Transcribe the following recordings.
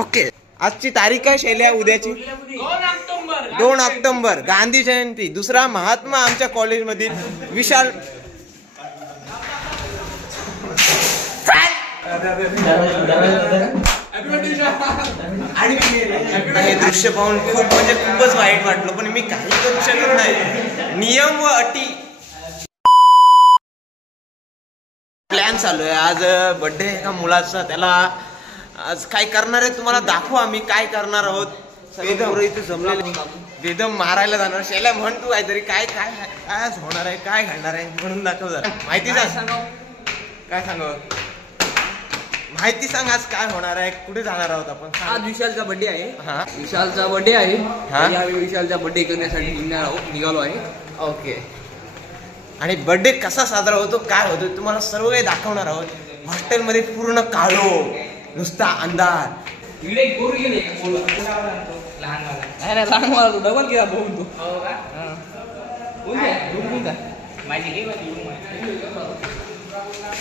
Okay, आजची तारीख आहे शैल्या उद्याची 2 ऑक्टोबर गांधी जयंती. दुसरा महात्मा आमच्या कॉलेजमधील विशाल. हे दृश्य पाहून खूपच वाईट वाटलं, पण मी काही करू शकत नाही. नियम व अटी. प्लॅन चालू आहे. आज बर्थडे एका मुलाचा, त्याला आज काय करणार आहे तुम्हाला दाखवू आम्ही काय करणार आहोत. इथे जमलेले वेदम मारायला जाणार. शेला म्हण तू काहीतरी काय काय काय होणार आहे, काय घडणार आहे म्हणून दाखव जरा. माहिती सांग, काय सांगावं, माहिती सांग. आज काय होणार आहे, कुठे जाणार आहोत आपण. आज विशालचा बर्थडे आहे. हा, विशालचा बर्थडे आहे. यावेळी विशालचा बर्थडे करण्यासाठी निघालो आहे. ओके. आणि बर्थडे कसा साजरा होतो, काय होतो तुम्हाला सर्व काही दाखवणार आहोत. हॉस्टेलमध्ये पूर्ण काळो, नुसता अंधार. लहान मला तो डबल केला बघून तू.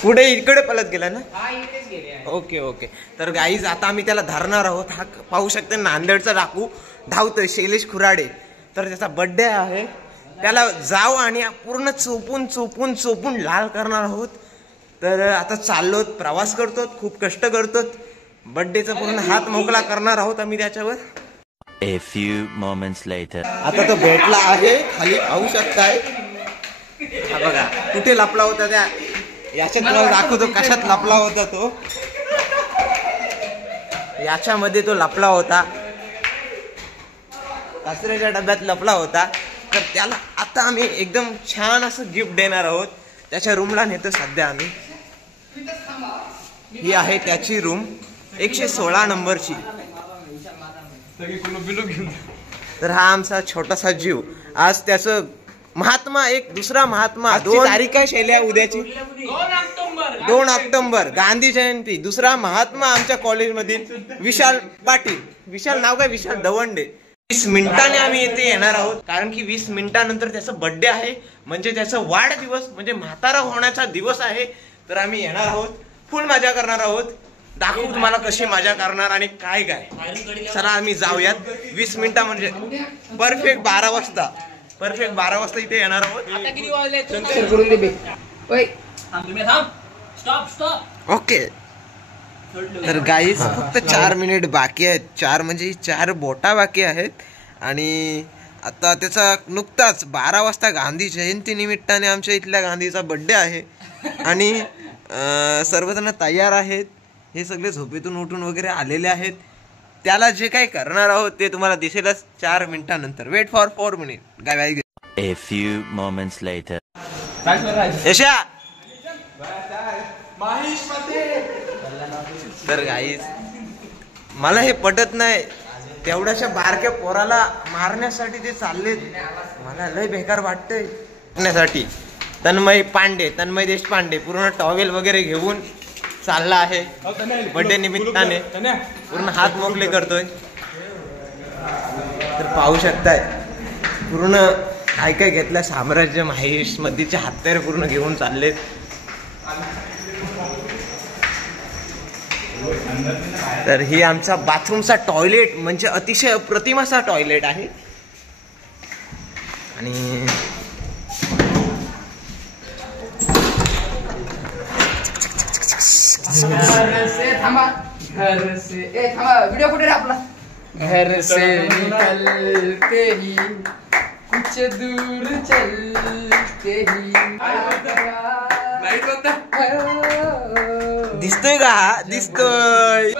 पुढे इकडे पलत गेला ना. Okay okay. तर गाईज आता आम्ही त्याला धरणार आहोत. हा पाहू शकते नांदेडचा डाकू धावतोय, शैलेश खुराडे. तर त्याचा बर्थडे आहे, त्याला जाऊ आणि पूर्ण चोपून चोपून चोपून लाल करणार आहोत. तर आता चाललोत, प्रवास करतो, खूप कष्ट करतो. बर्थडेचा पूर्ण हात मोकळा करणार आहोत आम्ही त्याच्यावर. A few moments later. आता तो भेटला आहे, खाली पाहू शकताय. हा बघा कुठे लपला होता, त्या याच्यात तुम्हाला दाखवतो कशात लपला होता तो. याच्यामध्ये तो लपला होता, कचऱ्याच्या डब्यात लपला होता. तर त्याला आता आम्ही एकदम छान असं गिफ्ट देणार आहोत. त्याच्या रूमला नेतो सध्या आम्ही. ही आहे त्याची रूम, 116 नंबरची. तर हा आमचा छोटासा जीव. आज त्याचं महात्मा, एक दुसरा महात्मा. 2 तारीख आहे शैल्या उद्याची 2 ऑक्टोबर गांधी जयंती. दुसरा महात्मा आमच्या कॉलेजमधील विशाल पाटील. विशाल नाव काय, विशाल दवंडे. 20 मिनिटांनी आम्ही इथे येणार आहोत, कारण की 20 मिनिटानंतर त्याचा बर्थडे आहे. म्हणजे त्याचा वाढदिवस, म्हणजे म्हातारा होण्याचा दिवस आहे. तर आम्ही येणार आहोत, फुल मजा करणार आहोत. दाखवू तुम्हाला कशी मजा करणार आणि काय काय. चला आम्ही जाऊयात. 20 मिनिटं म्हणजे परफेक्ट 12 वाजता, परफेक्ट 12 वाजता इथे येणार आहोत. ओके. तर गाईज फक्त 4 मिनिट बाकी आहेत. 4 म्हणजे 4 बोटा बाकी आहेत. आणि आता त्याचा नुकताच 12 वाजता गांधी जयंती निमित्ताने आमच्या इथल्या गांधीचा बर्थडे आहे. आणि सर्वजण तयार आहेत. हे सगळे झोपेतून उठून वगैरे आलेले आहेत. त्याला जे काही करणार आहोत ते तुम्हाला दिसेलच 4 मिनिटानंतर. Wait for 4 minute. Guys. A few moments later. यशा. तर गाईज मला हे पटत नाही, तेवढ्याशा बारक्या पोराला मारण्यासाठी ते चाललेत. मला लय बेकार वाटतंय. मारण्यासाठी तन्मय देशपांडे पूर्ण टॉवेल वगैरे घेऊन चालला आहे बर्थडे निमित्ताने. पूर्ण हात मोकळे करतोय. तर पाहू शकताय पूर्ण काय काय घेतलं. साम्राज्य महेश मध्येचे हत्यारे पूर्ण घेऊन चाललेत. तर ही आमचा बाथरूमचा टॉयलेट, म्हणजे अतिशय अप्रतिम असा टॉयलेट आहे. आणि थांबा, व्हिडिओ कुठे आपला. घर से निकलते ही कुछ दूर चलते ही. दिसतोय का, हा दिसतोय.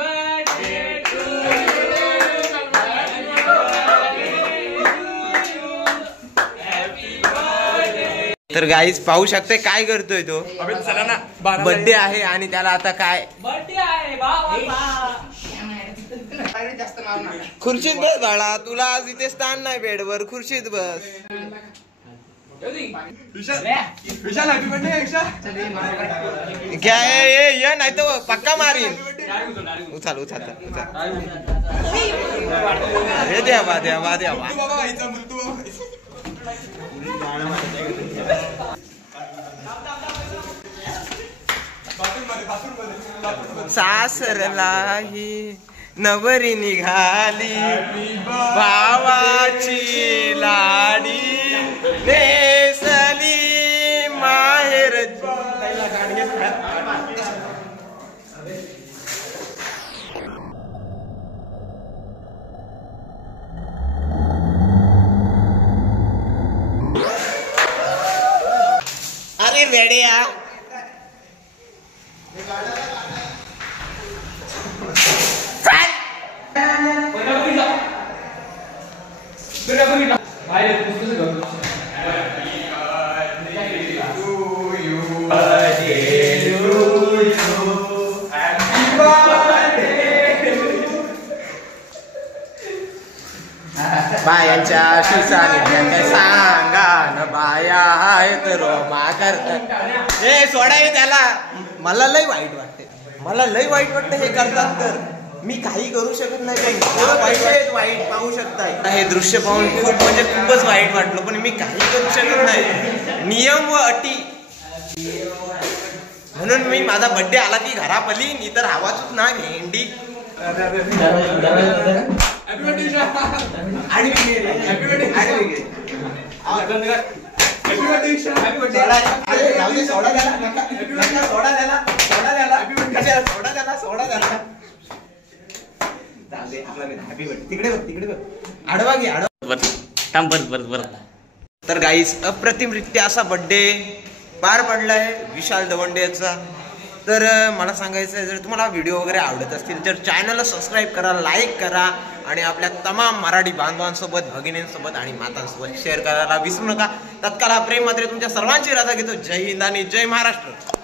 तर गाईज पाहू शकते काय करतोय तो. बर्थडे आहे आणि त्याला आता काय खुर्शीत बस बाळा, तुला आज इथे स्थान नाही बेडवर, खुर्शीत बस. क्या ये नाही तो पक्का मारीन. उचल उचल. अरे देवा देवा देवा. सासरलाही नवरी निघाली भावाची लाडी नेसली माहेर. अरे वेड्या बायांच्या शिसाने सांगा न बाया आहेत रोमा करतात. हे सोडा हे त्याला. मला लय वाईट वाटते, मला लय वाईट वाटतं हे करतात तर. मी काही करू शकत नाही. काही वाईट पाहू शकताय. हे दृश्य पाहून खूप म्हणजे खूपच वाईट वाटलं, पण मी काही करू शकत नाही. नियम व अटी म्हणून मी माझा बर्थडे आला की घरापली इतर हवाचूच ना भेंडी. आडवा घे आडवा. तर गाईस अप्रतिमरित्या असा बर्थडे पार पडलाय विशाल दवंडेचा. तर मला सांगायचं आहे, जर तुम्हाला व्हिडिओ वगैरे आवडत असतील तर चॅनलला सबस्क्राईब करा, लाईक करा आणि आपल्या तमाम मराठी बांधवांसोबत, भगिनींसोबत आणि मातांसोबत शेअर करायला विसरू नका. तत्काळ हा प्रेम मात्र तुमच्या सर्वांची रजा घेतो. जय हिंद आणि जय महाराष्ट्र.